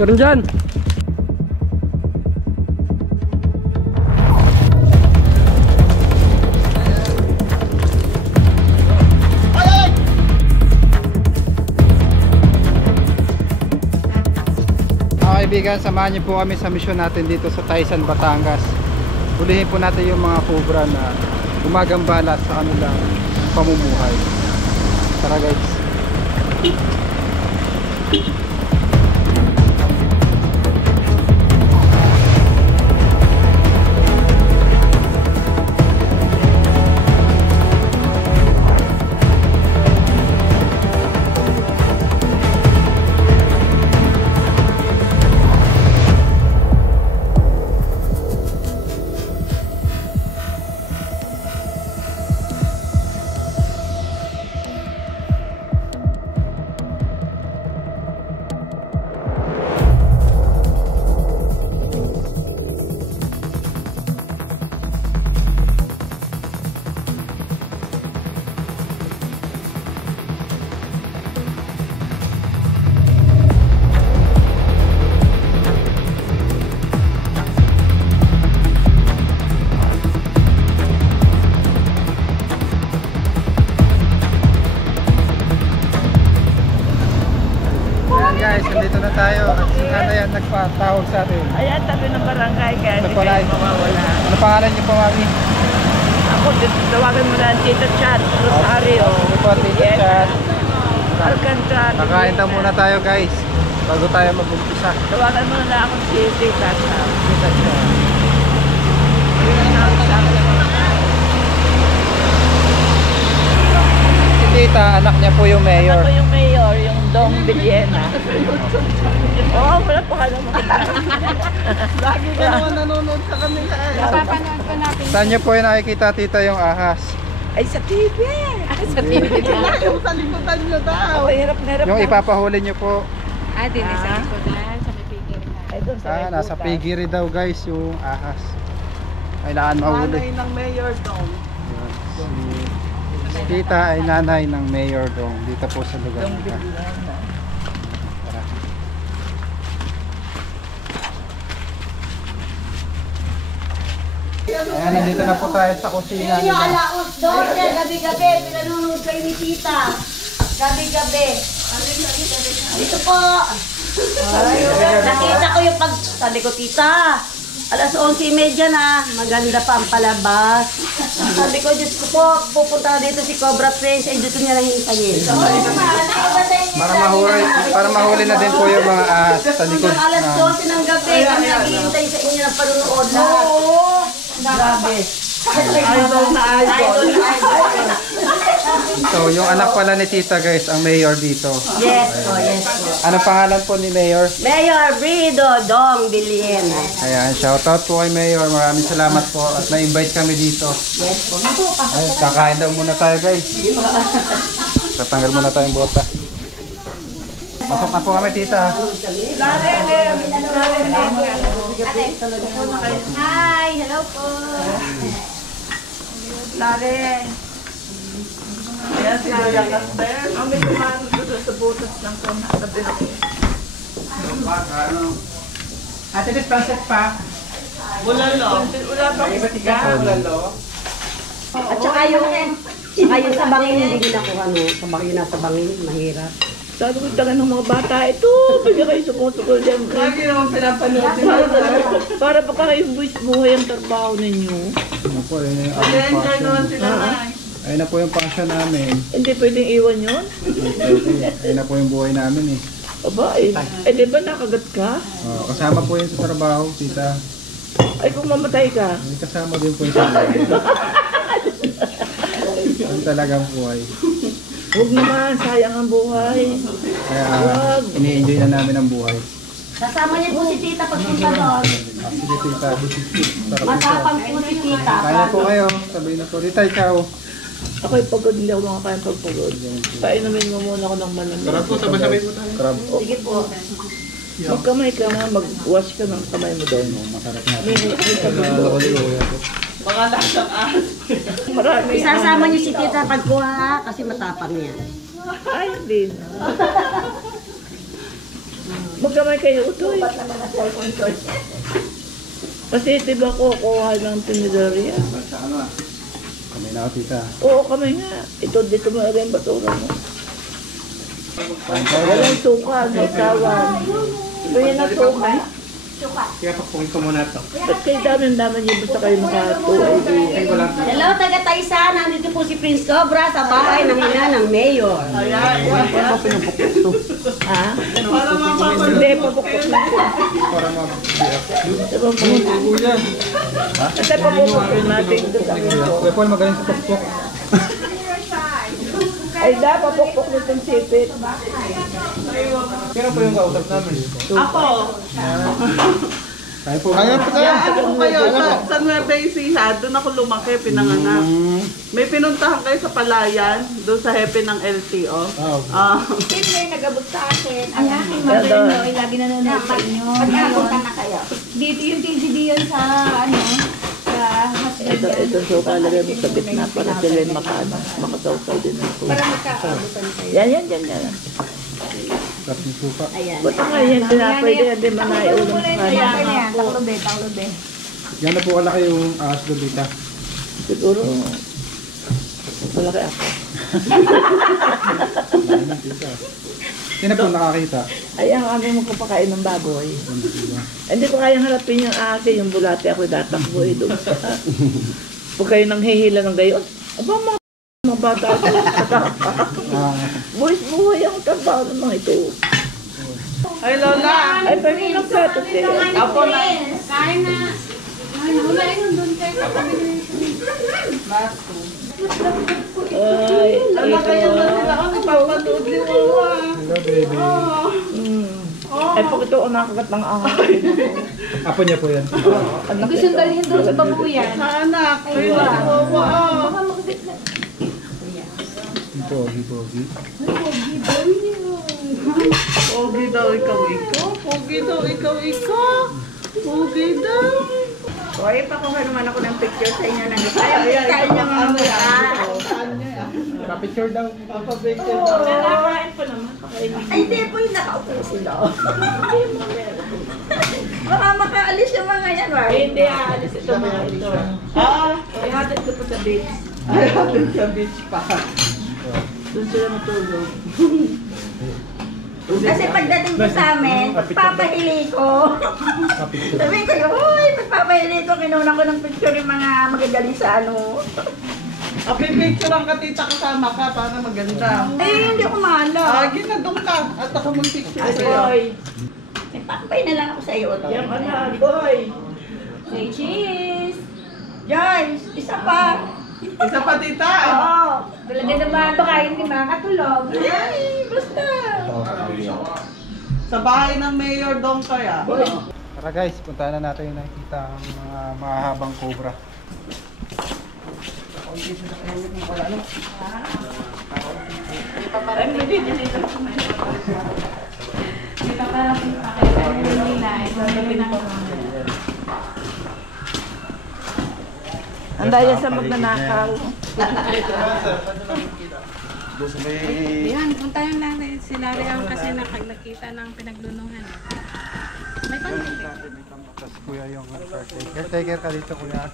Meron dyan. Kaibigan, samahan niyo po kami sa misyon natin dito sa Taysan, Batangas. Hulihin po natin yung mga cobra na gumagambala sa kanilang pamumuhay. Tara guys. Guys, nandito na tayo at si Nanay ang nagpatawag sa atin. Ayan, tabi ng barangay kaya hindi pala, kayo mawawala. Ano pangalan niyo po, Mami? Ako, tawagan mo na Tita Chat, Rosario. Sige po, Tita Chat. Alcantara. Kakain na muna tayo guys, bago tayo mag-umpisa. Tawagan mo na ako si Tita Chat. Tita Chat. Si Tita, anak niya po yung mayor. Ako yung mayor, yung Dong Villena. Oo, wala pa ka naman. Lagi ka naman nanonood sa kanila. Napapanood ko natin. Saan niyo po yung nakikita, Tita, yung ahas? Ay, sa TV. Sa TV. Yung sa likodan nyo daw. Ako, hirap na hirap Yung na. ipapahuli niyo po. Din sa likodan, sa may pigil na. Ay, doon sa may Nasa butas. piggery daw guys yung ahas. Kailangan mahuli. Nanay ng mayor daw. Si Tita ay nanay ng Mayor Dong dito po sa lugar Dong nila. Villena. Tara. Ayan, nandito na po tayo sa kusina Yun yung nila. alaos doon, gabi-gabi, pinanonood kayo ni Tita. Gabi-gabi. Dito po. Nakita ko yung pag... Sabi ko, Tita, alas 11:30 na, maganda pa ang palabas. Sabi ko, Diyos ko po, pupunta dito si Cobra Prince, ay dito niya lang hintayin. Para mahuli na din po yung mga ahas sa likod. Alas 12 ng gabi, kami naghihintay sa inyo ng panunood lahat. Grabe. Idol na idol. So, yung anak pala ni Tita guys, ang mayor dito. Yes po, yes po. Anong pangalan po ni Mayor? Mayor Brido Dong Villena. Ayan, shoutout po kay Mayor. Maraming salamat po at na-invite kami dito. Yes po. Ayun, kakain daw muna tayo guys. Tatanggal muna tayong bota. Pasok na po kami, Tita. Hi, hello po. Lare. Ayan, si Kuya Casper. Ang may kumano doon sa butas ng sabi na ko. Ate, this pancit pa. Bulalo. Wala pa kita. Bulalo. At saka yung sa bangin, hindi din ako sa bangin, nasa bangin, mahirap. Sabi ko, taga ng mga bata, ito, pwede kayo sumutukol dyan. Lagi naman pinapanood. Para pa kayo buhay ang trabaho ninyo. Ano po, yun yung Enjoy aming naman passion. sila na. Ayun na po yung passion namin. Hindi pwedeng iwan yun. Ayun na po yung buhay namin eh. Aba, eh di ba nakagat ka? Kasama po yun sa trabaho, Tita. Ay, kung mamatay ka. May kasama din po yung sa buhay. Yung talagang buhay. Huwag naman, sayang ang buhay. Kaya ini-enjoy na namin ang buhay. Kasama niya po si Tita pagpunta doon. Sige, Tita. Sarap ito. Matapang po si Tita. Kaya na po kayo. Sabihin na po. Tita, ikaw. Ako'y pagod, hindi ako makakain pagpagod. Painumin mo muna ako ng malamig. Sarap po, sabay-sabay po tayo. Crab. Sige po. Magkamay ka na, mag-wash ka ng kamay mo doon. Masarap nga. May Mga lasang ahas. marami. Isasama niyo si tita pagkuha ha, kasi matapang niya. Ay, hindi na. Magkamay kayo, utoy. Kasi diba ko kuha ng tinidorya. Ano? Kamay na ako, tita. Oo, kamay nga. Ito, dito mo rin basura mo. Walang suka, no sawan. Ito yan ang suka. Kaya pakpungin ko muna ito. Ba't kayo dami-dami niyo basta kayo makatuwa? Ay, wala. Hello, taga Taysa. Nandito po si Prince Cobra sa bahay ng ina ng mayor. Ha? Para mapapanood. Hindi, pabukok na siya. Para mabiyak. Diba po? Kasi pabukok natin ito sa akin ko. Kuya Paul, magaling sa pokpok. Ay, da, papukpok nitong sipit. Kaya po yung kausap namin. Ako. Kaya po. Kaya po tayo. Ano po kayo sa Nueva Ecija, doon ako lumaki, pinanganak. May pinuntahan kayo sa Palayan, doon sa hepe ng LTO. Ah. Sino yung nag-abot sa akin? Ang aking mother-in-law ay lagi nanonood sa inyo. Pagkapunta na kayo. Dito yung TGD yun sa, sa husband yan. Ito suka lagay mo sa gitna para sila yung makasawsaw din ng suka. Para magkakabutan kayo. Yan. Tapos yung suka. Ayan. Ba't nga yan tinapay din, hindi man naiulam sa kanya. Ayan, taklobe. Yan na po kalaki yung ahas doon, tita. Siguro, malaki ako. Sino po nakakita? Ay, ang aming magpapakain ng baboy. Hindi ko kayang harapin yung ate, yung bulate ako datakbo eh doon. Pag kayo nang hihila ng gayon, aba mga bata ito. Buhay ang trabaho ng mga ito. Ay, Lola. Ay, pagin ng plato sila. Apo na. Kain na. Ay, humain doon kayo kapabili. Ay, Ano kayo na sila? Ano papanood ni Wawa? Hello, baby. Ay, pag ito ang nakagat ng ahas. Apo niya po yan. Gusto dalhin doon sa babuyan. Sa anak. Kayo na ni Wawa. Pogi. Pogi daw ikaw. Pogi daw. O, ipakuha naman ako ng picture sa inyo ng Ay, niyo mga mukha. Pa-picture daw. Papapicture. Nakain pa naman. Ay, hindi po yung nakaupo sila. Baka makaalis yung mga yan, War. Hindi, aalis ito mga ito. Ay, hatid ko po sa beach. Ay, atin sa beach pa. Doon sila matulog. Kasi pagdating ko sa amin, papahili ko. Sabihin ko, uy, pagpapahili ko, kinunan ko ng picture yung mga magagaling sa ano. Picture ang katita kasama ka para maganda. Eh, hindi ko mahala. Ginadong ka. At ako mag-picture Ay, sa'yo. boy. Nagpakabay na lang ako sa iyo. Yung ano, boy. Say cheese! Joyce, isa pa. Isa pa tita. Oo. Talaga naman, baka hindi makatulog. Ay, basta. Sa bahay ng Mayor Dong kaya. Tara guys, puntahan na natin yung nakikita ang mga mahabang cobra. Di ba parang pakailan nila, ito yung pinaka. Ang daya sa magnanakaw. Yan, puntahan natin si Larry ang kasi nakita ng pinaglunungan. May pamilya. Tapos kuya yung caretaker ka dito, kuya.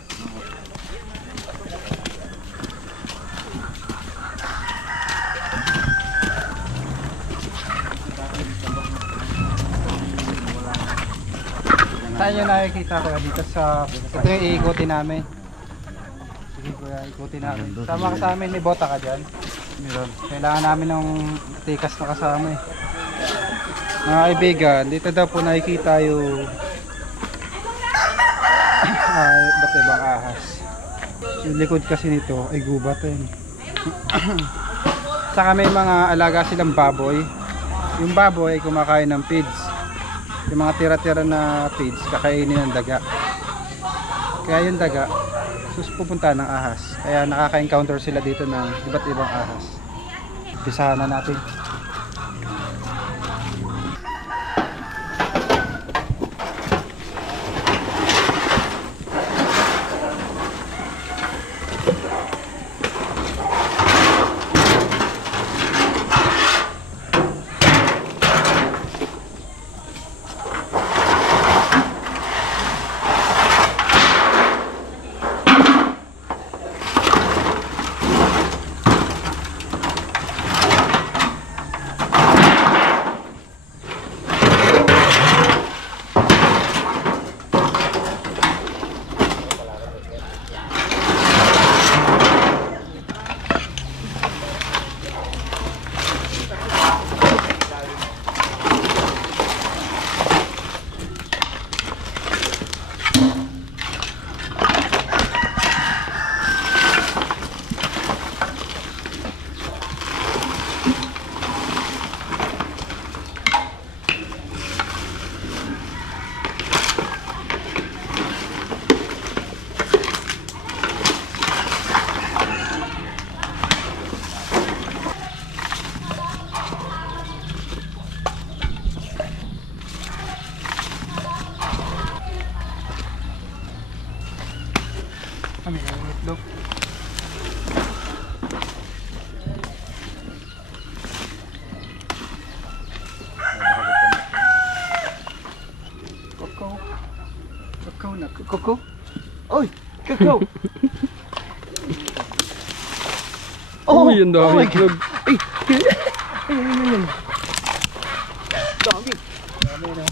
Saan nyo nakikita kuya? Dito sa... Ito yung iikutin namin. Sige kuya, ikutin namin. Sama ka sa amin, may bota ka dyan. Meron. Kailangan namin ng tikas na kasama eh. Mga kaibigan, dito daw po nakikita yung ba't ibang ahas. Yung likod kasi nito ay gubat eh. Saka may mga alaga silang baboy. Yung baboy ay kumakain ng feeds. Yung mga tira-tira na feeds kakainin ng daga. Kaya yung daga pupunta ng ahas. Kaya nakaka-encounter sila dito ng iba't ibang ahas. Pisahan na natin. Kakao na. Kakao? Oy! Kakao! Oh, ang dami itlog. Ay! Dami! Dami na.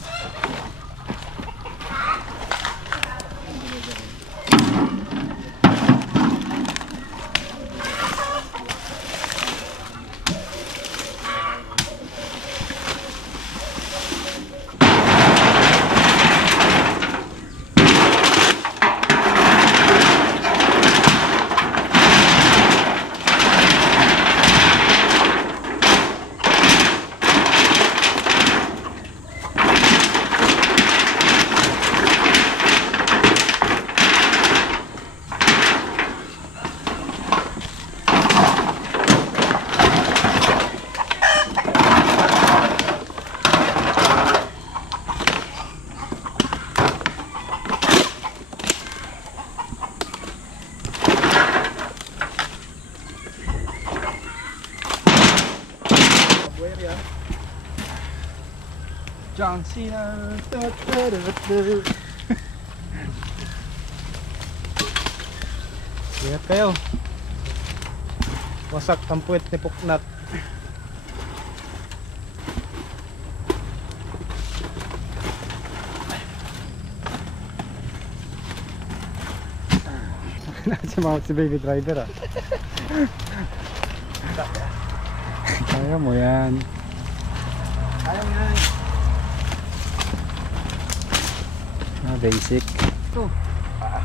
John Cena. Ingat kayo. Wasak ang puwet ni Puknat. Sumawat si baby driver ah. Kaya mo yan. Basic. Ito.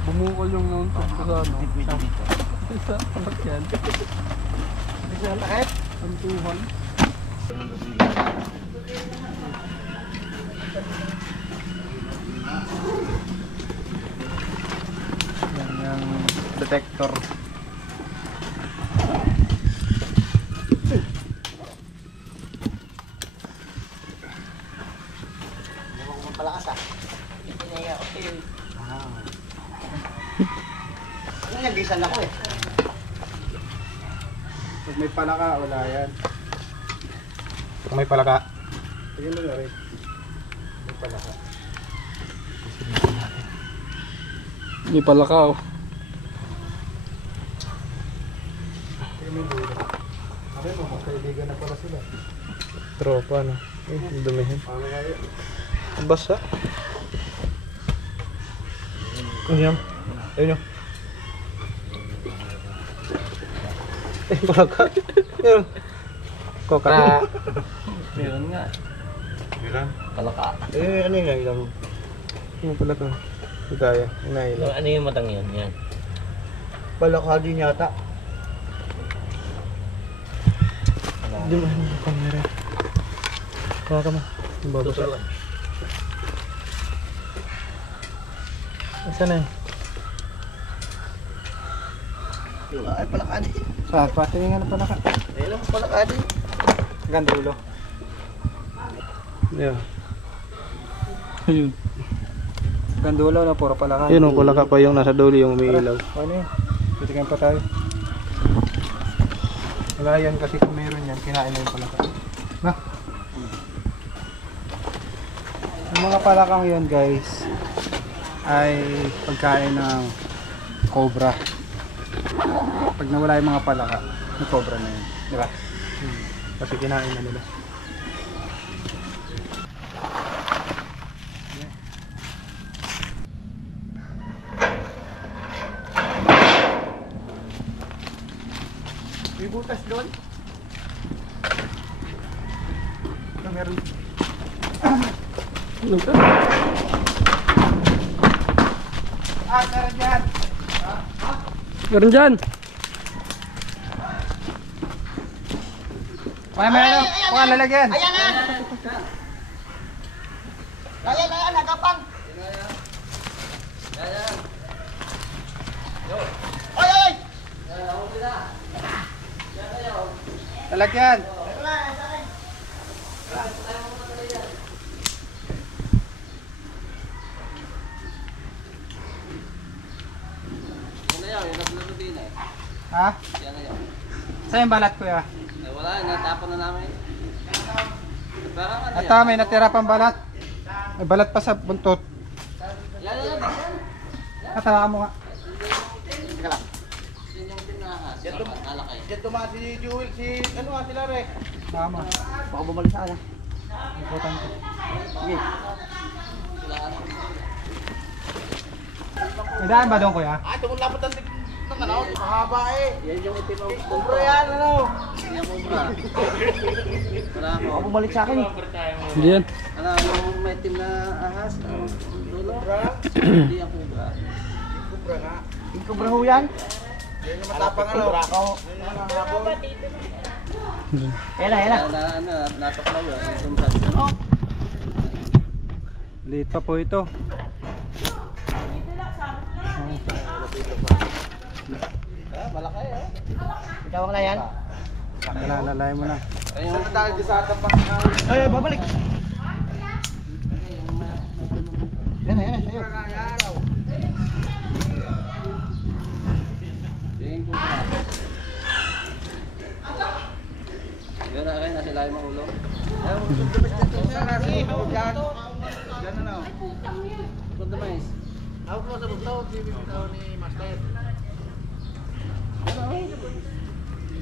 Bumukol yung nonton ko sa ano. Sa kapakyan. Sa lakit. Antuhan. Yan yung detector. Nagisan ako eh. Pag may palaka, wala yan. Kung may palaka. Tingnan mo na rin. May palaka. May palaka oh. Tingnan mo dito. Sabi mo, magkaibigan na pala sila. Tropa no. Ang dumihin. Paano nga yun? Ang basa. Ayun. Ayun yun. Palaka. Meron. Kokra. Meron nga. Meron. Palaka. Eh, ano yung ilang? Yung palaka. Higaya. Inailan. Ano yung matang yun? Yan. Palaka din yata. Di ba yung camera? Kuha ka mo. Yung babasa. Saan na yun? Ay, palaka din. Saan? Patingin nga na palaka. Ayun lang, palaka din. Hanggang dulo. Yeah. Ayun. Hanggang dulo na, puro palaka. Yun o, palaka pa yung nasa dulo yung umiilaw. Ano yun? Titignan pa tayo. Wala yan kasi kung meron yan, kinain na yung palaka. Na? Yung mga palakang yun guys, ay pagkain ng cobra. Pag nawala yung mga palaka, yung cobra na yun. Di ba? Kasi kinain na nila. May butas doon. Ito meron. Meron dyan. Meron dyan! Meron. Kuha lalagyan. Ayan na! Ayan, nagapang! Oy, oy! Lalagyan. Ha? Yan na yan. Saan yung balat kuya? Eh, wala, natapon na namin. Parang ano At may natira pang balat. May balat pa sa buntot. yan. Katawa mo nga. Yun yung pinahas. Alakay. Diyan tumaas si Jewel, si Lare. Tama. Baka bumalik sa akin. Ikutan ko. Sige. May daan ba doon kuya? Ah, tumulapat ang ng ano, mahaba eh. Yan yung itim ang Kumpro yan, ano. Yan yung ubra. Wala mo. Baka bumalik sa akin. Hindi yan. Ano, yung may itim na ahas. Ang dulo. Hindi ang ubra. Kumpro nga. Yung kumpro ho yan? Yan yung matapang ano. Kumpro ako. Yan na. Natok na yun. Tumsat. Liit pa po ito. Malaki eh. Ikaw na yan? Nalalay mo na. Ayun. Dahil di sa ating ay, babalik. Yan na, sa'yo. Tingin ko na. Yan na kayo, nasa ilalim ang ulo. Diyan na na. Good mais. Ako po sa bugtaw, bibitaw ni Master.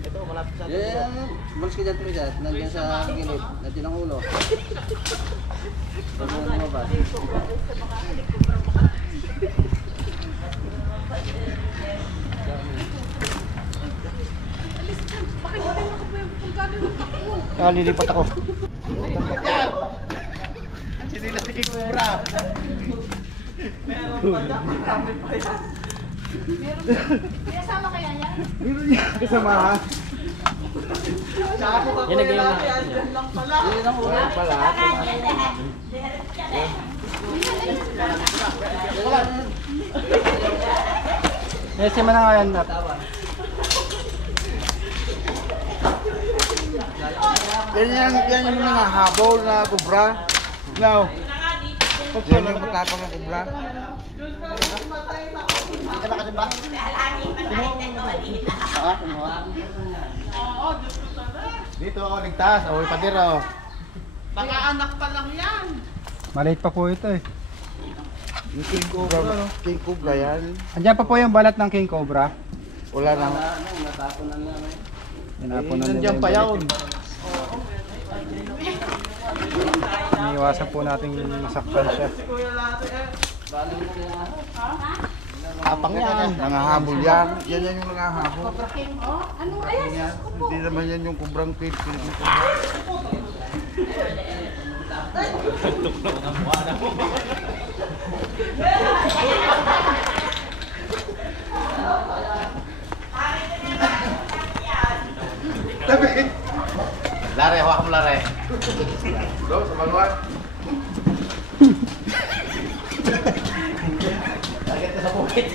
Ito, malapit sa atin. Yan, balas ka dyan Trigat. Nandiyan sa gilid. Nandiyan ang ulo. Bago na lumabas. Lilipat ako. Hindi na sige kubra. Kasama kaya yan? Meron niya kasama ha? Yan naging na. Yan ang ulo. Yes, yung mga yan. Yan yung mga habol na kubra. No. Yan yung matapang na kubra. Dito ako ligtas. Oy, padiro. Baka anak pa lang yan. Maliit pa po ito eh. Yung King Cobra. King Cobra yan. Andiyan pa po yung balat ng King Cobra. Wala na. Natapon na namin. Hinapon na nila Nandiyan yung pa balat yun. eh. Iniiwasan po natin masaktan siya. Baling mo kaya. Tapang yan. Nangahabol yan. Yan yung nangahabol. Ano ayos? Yan. Hindi naman yan yung kubrang pit. Philippine Cobra. Lare, hawak mo lare. Go, sa maluan. Agad ka sa bukit.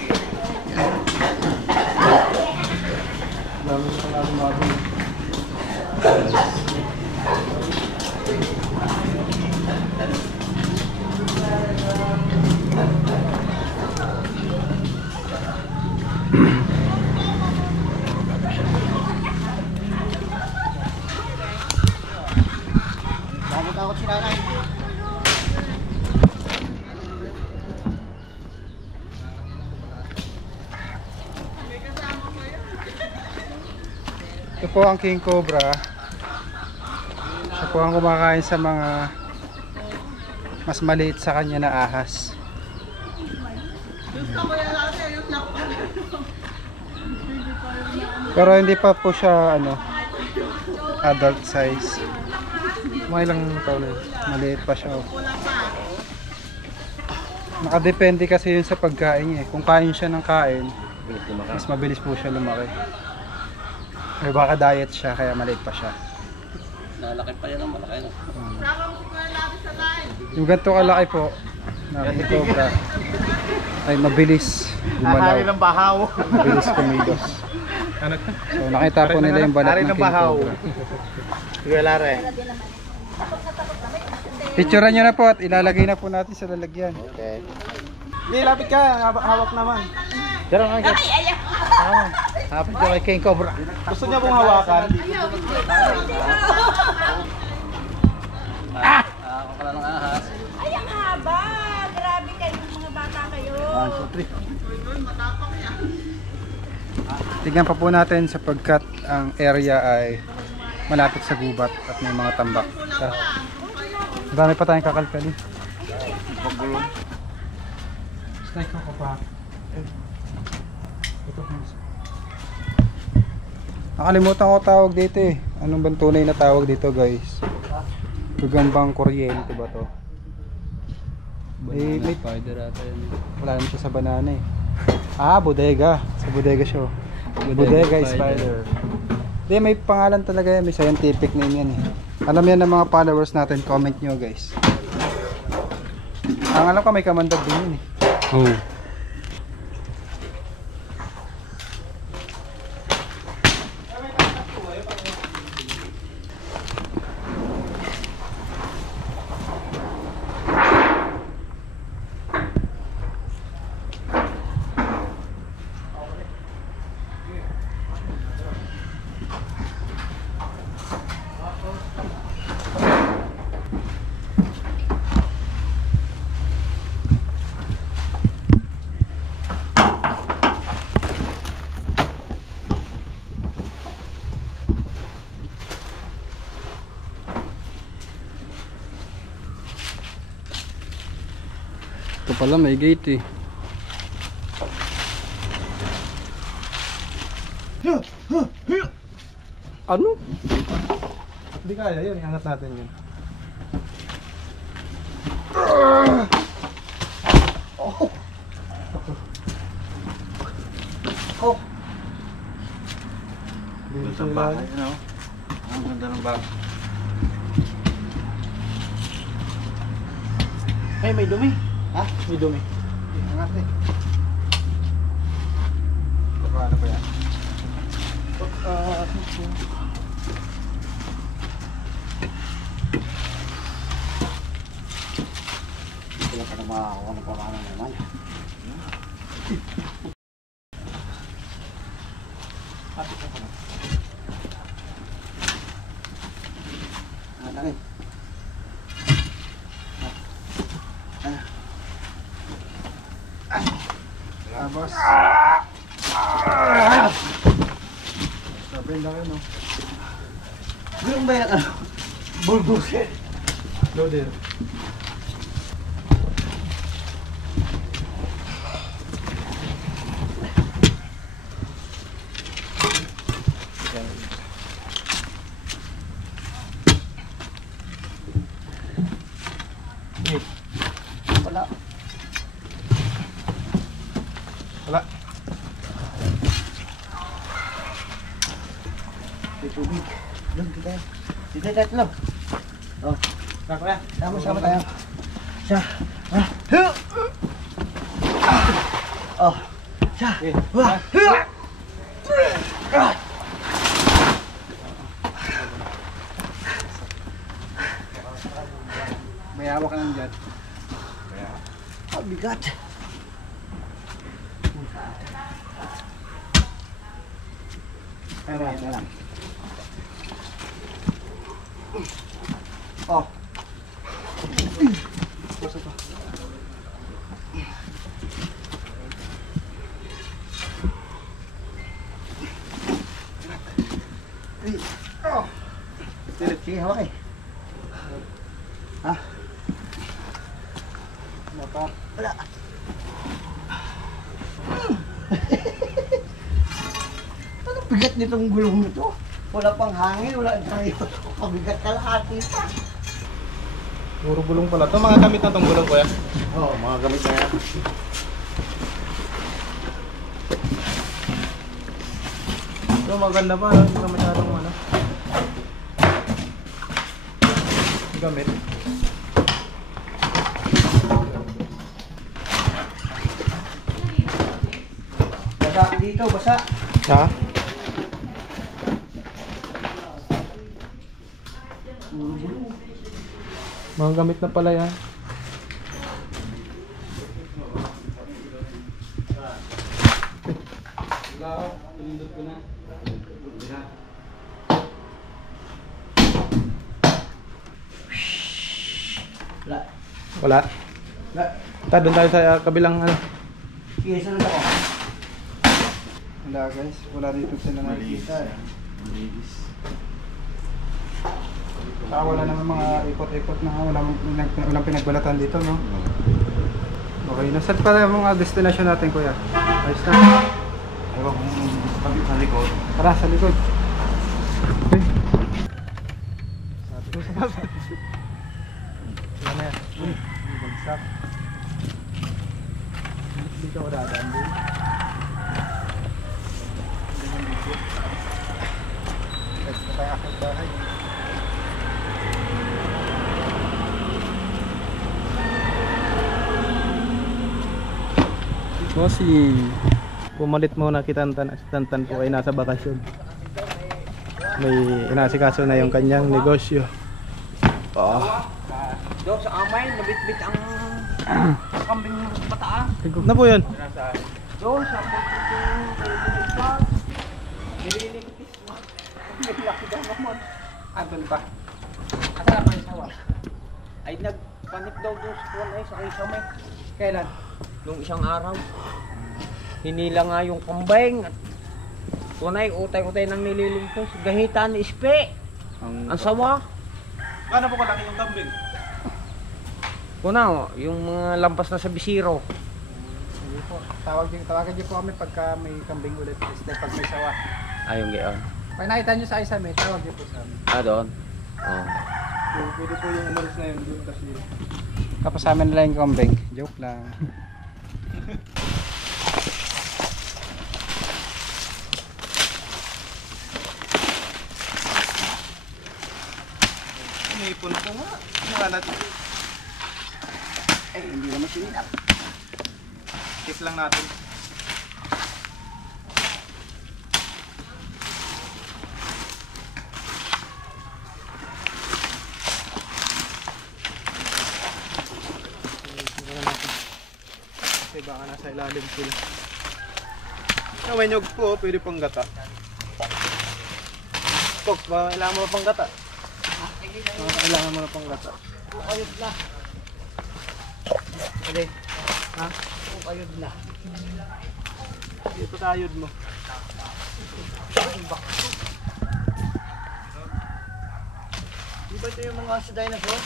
Dami pa natin mabili. Takot si nanay. Ito po ang King Cobra. Siya po ang kumakain sa mga mas maliit sa kanya na ahas. Pero hindi pa po siya ano, adult size. Mga ilang taon na yun. Maliit pa siya. Oh. Nakadepende kasi yun sa pagkain niya. Kung kain siya ng kain, mas mabilis po siya lumaki. Or baka diet siya kaya maliit pa siya. Nalaki pa yan ang malaki na. Yung ganito kalaki po na King Cobra ay mabilis gumalaw. Hari ng bahaw. Mabilis kumilos. So nakita po nila yung balat Hari ng ng King bahaw. Cobra. Sige, lare. Picturean nyo na po at ilalagay na po natin sa lalagyan. Okay. Hindi, lapit ka. Hawak naman. Pero nga, Hapit ko kay King Cobra. Gusto niya pong hawakan? Ako pala ng ahas. Ay, ang haba! Grabe kayo, mga bata kayo. 1, 2, 3. Tignan pa po natin sapagkat ang area ay malapit sa gubat at may mga tambak. Tara. Marami pa tayong kakalkali. Strike ko pa. Nakalimutan ko tawag dito eh. Anong bang tunay na tawag dito guys? Gagambang kuryente ba to? May Spider ata yan. wala naman siya sa banana eh. Bodega. Sa bodega siya. Bodega spider. Hindi, may pangalan talaga yan. May scientific name yan eh. Alam yan ng mga followers natin. Comment nyo guys. Ang alam ko may kamandag din yun eh. Oh. Ito pala may gate eh. Ano? Hindi kaya yun. Iangat natin yun. Dito ang bahay, ano? Ang ganda ng bahay. Ay, may dumi. Ha? May dumi. Angat eh. Paano ba yan? Wala ka na makakakuha ng pamana naman. Ano rin? Labas. Sabi lang yun, no? Yung ba yan? Bulldozer. Loader. Wala. Wala. May tubig. Doon kita. Dito tatlo. Oh. Kaya. Sama-sama tayo. Siya. Oh. Siya. May hawak ka lang dyan. Ang bigat. Kaya lang. Oh. Sige, hawak eh. Ha? Motor. Wala. Anong bigat nitong gulong nito? Wala pang hangin, wala tayo. Pabigat kalahati pa. Puro gulong pala. Ito mga gamit na itong gulong kuya. Oo, mga gamit na yan. Ito maganda pa. Hindi na masyadong ano. Gamit. Basa dito, basa. Ha? Mga gamit na pala yan. Wala. Doon tayo sa kabilang ano. Sige, saan na ako? Wala guys, wala dito sila nakikita eh. Saka wala naman mga ikot-ikot na walang pinagbalatan dito, no? Okay, nasaan pala yung mga destination natin, kuya? Ayos na. Ewan kung sa likod. Tara, sa likod. Okay. Wala na yan. Bagsak. Dito ako dadaan din. Guys, na tayo akong bahay. Bossy, pumalit muna kitantan. Si Tantan po ay nasa bakasyon. May inasikaso na yung kanyang negosyo. Doon sa amay, nabit-bit ang kambing ng bataan. Na po yun? Doon sa nililigpis mo. Naglaki daw naman. Andun ba? Asa na yung sawa? Ay nagpanik daw doon sa kuwan ay sa isa may. Kailan? Nung isang araw. Hinila nga yung kambing at kunay utay-utay nang nililigpis. Gahita ni ispe. Ang sawa. Paano po kalaki yung kambing? Kuna, yung mga lampas na sa bisiro. Sige po. Tawagan niyo po kami pagka may kambing ulit. Pag may sawa. Ayong gayon. Pag nakita niyo sa isa may tawag niyo po sa amin. Doon. Oh. Pwede po yung umalis na yun doon kasi kapos amin nila yung kambing. Joke lang. Inipon ko nga. Wala natin. Eh, hindi naman sinilap. Kiss lang natin. Kasi baka nasa ilalim sila. May nyog po, pwede pang gata. Fox, ba kailangan mo na pang gata? Kailangan mo na pang gata. Ayod na. Okay. Ha? Ayod na. Dito tayod mo. Di ba ito yung mga sa dinosaur?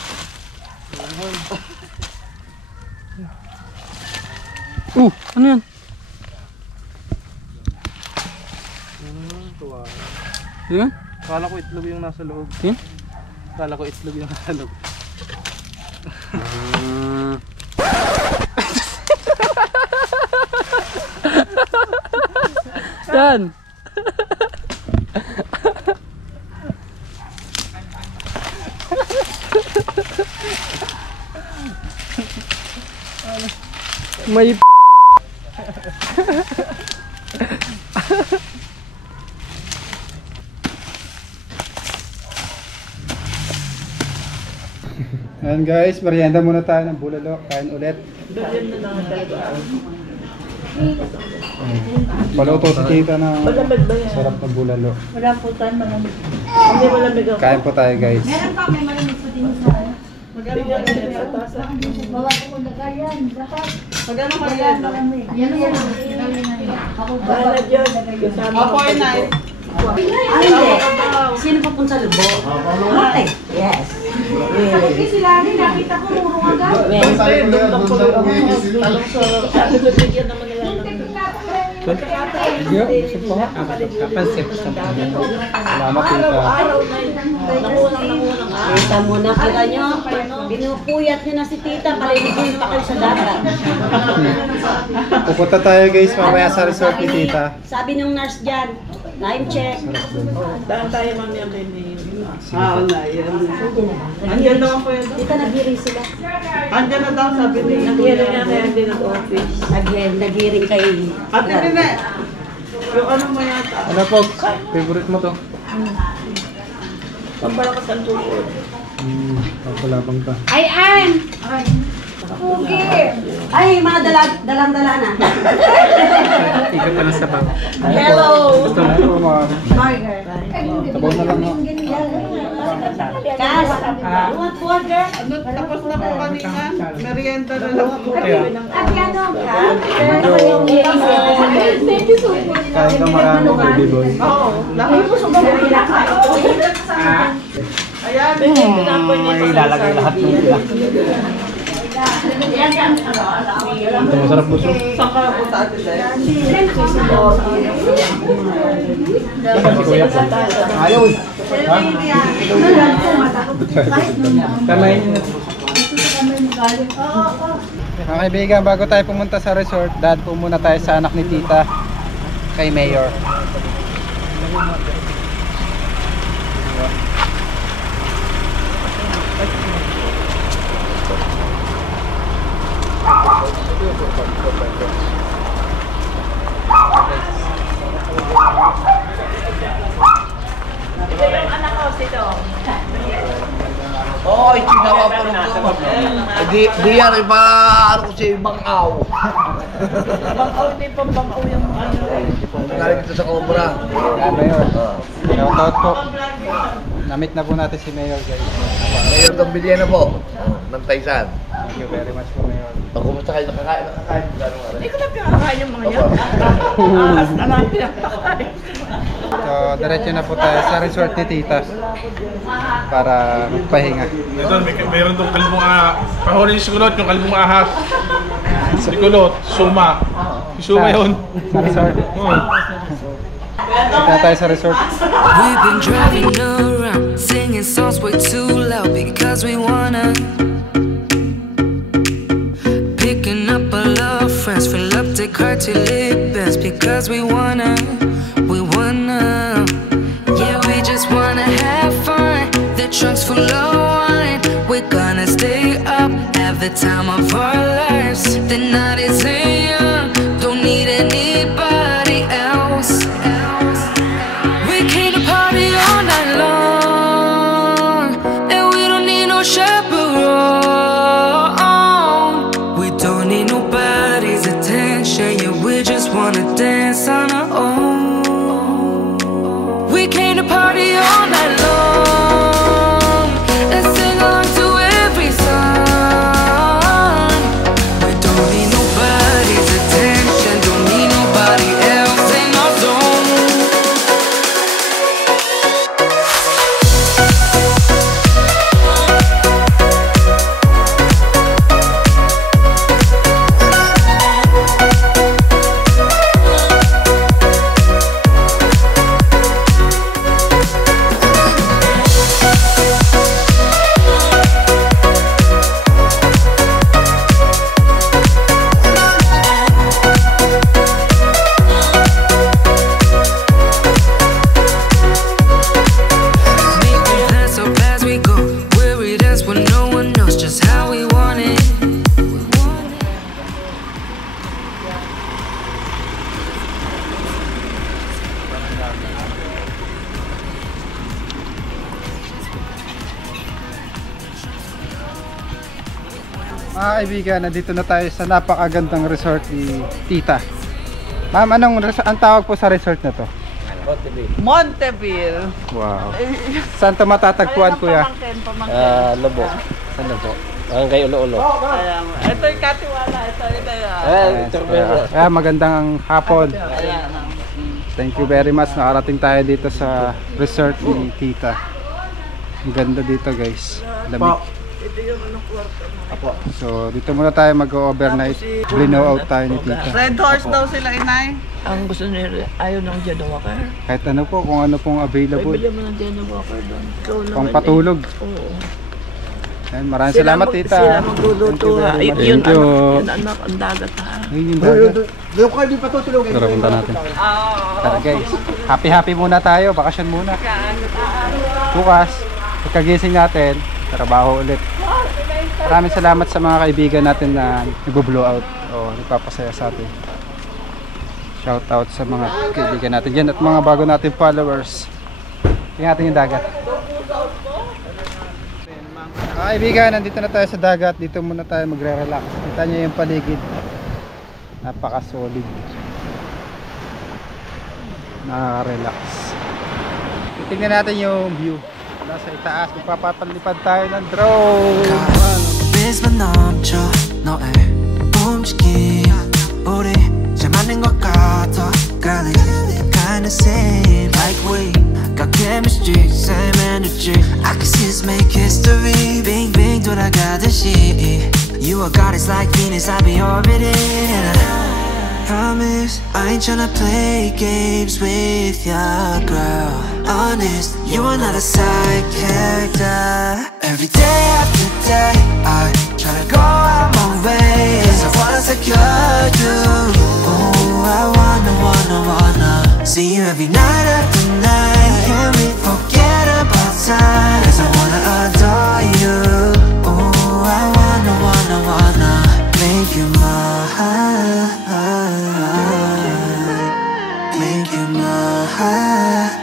Ano yan? Tuwa. Yan? Kala ko itlog yung nasa loob. Yan? Kala ko itlog yung nasa loob. Yan! May Ayan guys, merienda muna tayo ng bulalo. Kain ulit. Paluto si Tita ng sarap na bulalo. Wala po tayo malamig. Hindi malamig ako. Kain po tayo guys. Meron pa, may malamig po din sa Bigyan ko sa tasa. bawa ko na yan. Dapat. Magano kaya ito? Yan yan. Bahala dyan. Kasama Opo, ko. inay. Hindi. Sino pa punta lubo? Ate. Yes. Kasi sila rin, nakita ko murong agad. Sabi ko, bigyan naman nila ng Salamat Tita. araw na yun. Nakunang araw. Kita mo na, kita nyo. Binupuyat nyo na si tita, paligid pa kayo sa dagat. Pupunta tayo guys mamaya sa resort ni Tita. Sabi nung nurse dyan, time check. Daan tayo mamaya may may. Na, yan. Andiyan daw ako yan. Dito nag-hearing sila. Andiyan na daw, sabi ni Nag-hearing nga kaya hindi nag-office. Nag-hearing kay... Ate Nene, yung ano mo yata? Ano po? Favorite mo to? Pampalakas ang tukod. Pagkalabang ka. Ay, Ann! Ay, mga dalang-dala na. Tiga pa ng sabaw. Hello! Gusto mo po mga Margaret. sabaw na lang, no? Cass, you want water? Tapos na po kanina. Merienda na lang po. At yan o, ka? Kain ka marami, baby boy. Oo, lahat. Ayan. May ilalagay lahat ng sila. Ito masarap po. Saan ka po sa atin dahil? Ayaw. Ha? Kamayin nyo na. Mga kaibigan, bago tayo pumunta sa resort, dad po muna tayo sa anak ni tita, kay Mayor. Oo, itinawa pa rin ko. Di yan, iba ano ko si Bangaw. Bangkaw, hindi pa bangkaw yung ano. Galing ito sa Cobra. Yan, Mayor. Shoutout po. Namit na po natin si Mayor, guys. Mayor Gambilya na po. Ng Taysan. Thank you very much po, Mayor. Kumusta kayo nakakain? Gano'ng araw? Hindi ko na pinakakain yung mga yan. Ahas na lang pinakakain. So, diretso na po tayo sa resort ni tita para magpahinga. Ito, mayroon doon kalbong pahuli si kulot, yung kalbong ahas. Si kulot, suma. Si suma yun. Sa resort. Punta tayo sa resort. We've been driving around, singing songs way too loud because we wanna. Picking up our love friends, fill up the car till it bends because we wanna. Yeah, we just wanna have fun. The trunk's full of wine. We're gonna stay up, have the time of our lives. The night is young, don't need anybody else. We came to party all night long, and we don't need no chaperone. We don't need nobody's attention, yeah, we just wanna dance on our own. We came to party all night long and sing along to every song. We don't need nobody's attention, don't need nobody else in our zone. Mga kaibigan, nandito na tayo sa napakagandang resort ni tita. Ma'am, ang tawag po sa resort na to? Monteville. Wow. Saan ito matatagpuan, kuya? Pamangkin. Lobo. Saan Lobo? Ang kay Ulo-Ulo. Ayan. Ito yung Katiwala. Ito. Magandang hapon. Ayan. Thank you very much. Nakarating tayo dito sa resort ni tita. Ang ganda dito, guys. Lamig. Ito yung kwarto mo. So, dito muna tayo mag-overnight. Blinow out tayo ni tita. Red horse daw sila, inay. Ang gusto nila, ayaw ng Jenna Walker. Kahit ano po, kung ano pong available. Bili mo ng Jenna Walker doon. Ikaw naman. Pang patulog. Oo. Ayan, maraming salamat, tita. Sila magluluto ha. Yun Thank you. anak, ang dagat ha. Ayun yung dagat. Doon ko hindi pa tutulogin. Tara, punta natin. Tara, guys. Happy muna tayo. Bakasyon muna. Bukas, pagkagising natin, trabaho ulit. Maraming salamat sa mga kaibigan natin na nagbo-blow out o nagpapasaya sa atin. Shout out sa mga kaibigan natin dyan at mga bago natin followers. Tingnan natin yung dagat. Mga kaibigan, nandito na tayo sa dagat. Dito muna tayo magre-relax. Kita nyo yung paligid. Napaka-solid. Nakaka-relax. Titingnan natin yung view. Nasa itaas, magpapapalipad tayo ng drone. 미스만 넘쳐 너의 움직임 우리 잘 맞는 것 같아 Girl, it kinda seems like we got chemistry, same energy I can see us make history 빙빙 돌아가듯이 You are goddess like Venus, I'll be orbiting Promise, I ain't tryna play games with ya, girl Honest, you are not a side character Every day after day, I tryna go out my way Cause I wanna secure you Oh, I wanna See you every night after night Can we forget about time Cause I wanna adore you Oh, I wanna Make you mine Make you mine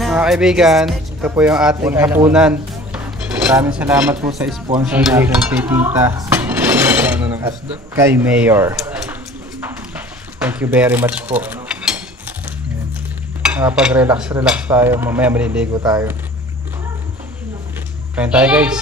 Mga kaibigan, ito po yung ating hapunan. Maraming salamat po sa sponsor natin kay Tita at kay Mayor. Thank you very much po. Nakapag-relax tayo. Mamaya maliligo tayo. Kain tayo guys.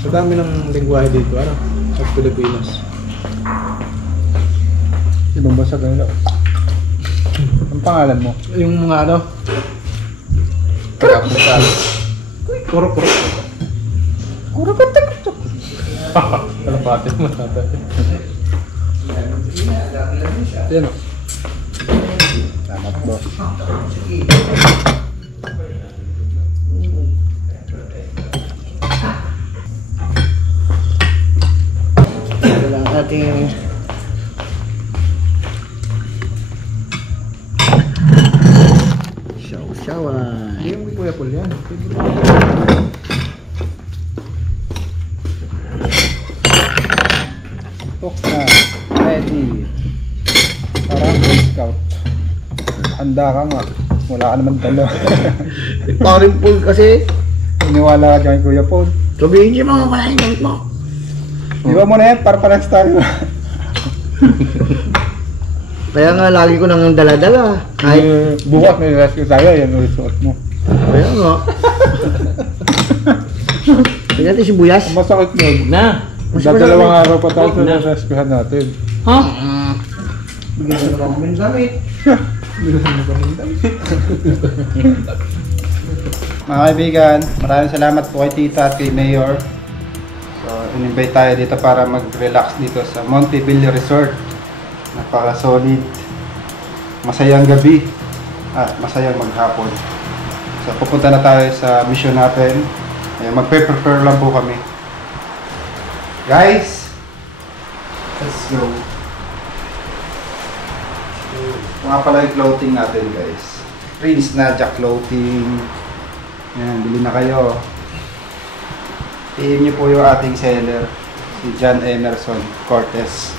Sa dami ng lingwahe dito, ano? Sa Pilipinas. Ibang basa ganun. Ang pangalan mo? Yung mga ano? Karaputal. Kuro-kuro. Kuro-kuro. Kalapatin mo natin. Yan o. Salamat boss. Ating shaw-shawan. Hindi yung Kuya Paul yan. Tok na. Ready. Parang Boy Scout. Handa ka nga. Wala ka naman talo. paring pool kasi. Iniwala ka dyan Kuya Paul. Sabihin niyo mga wala yung gamit mo. Iba mo na yan, para-parang tayo. Kaya nga lagi ko nang dala-dala. Kahit Bukas may rescue tayo, yan yung suot mo. kaya nga. Kaya natin sibuyas. Ang masakit nun. Na. Dalawang araw pa tayo sa rescuehan natin. Ha? Bigyan na naman kami gamit. Mga kaibigan, maraming salamat po kay Tita at kay Mayor. So, in-invite tayo dito para mag-relax dito sa Montebello Resort. Napaka-solid. Masayang gabi at masayang maghapon. So, pupunta na tayo sa mission natin. Ayan, magpe-prepare lang po kami. Guys, let's go. Mga pala yung clothing natin guys. Prince Nadja clothing. Ayan, bili na kayo. PM nyo po yung ating seller, si John Emerson Cortez.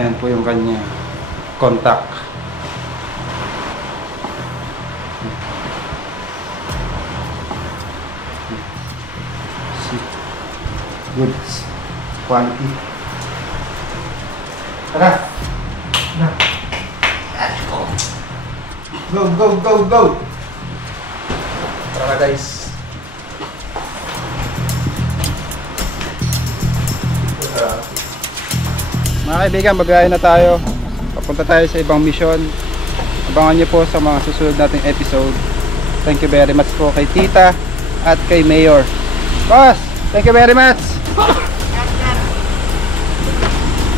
Ayan po yung kanya contact. Goods quality. Tara! Go, go, go, go! Tara guys! Mga kaibigan, mag-aaya na tayo. Papunta tayo sa ibang mission. Abangan nyo po sa mga susunod nating episode. Thank you very much po kay Tita at kay Mayor. Boss, thank you very much!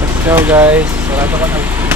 Let's go guys. Sarado ka na.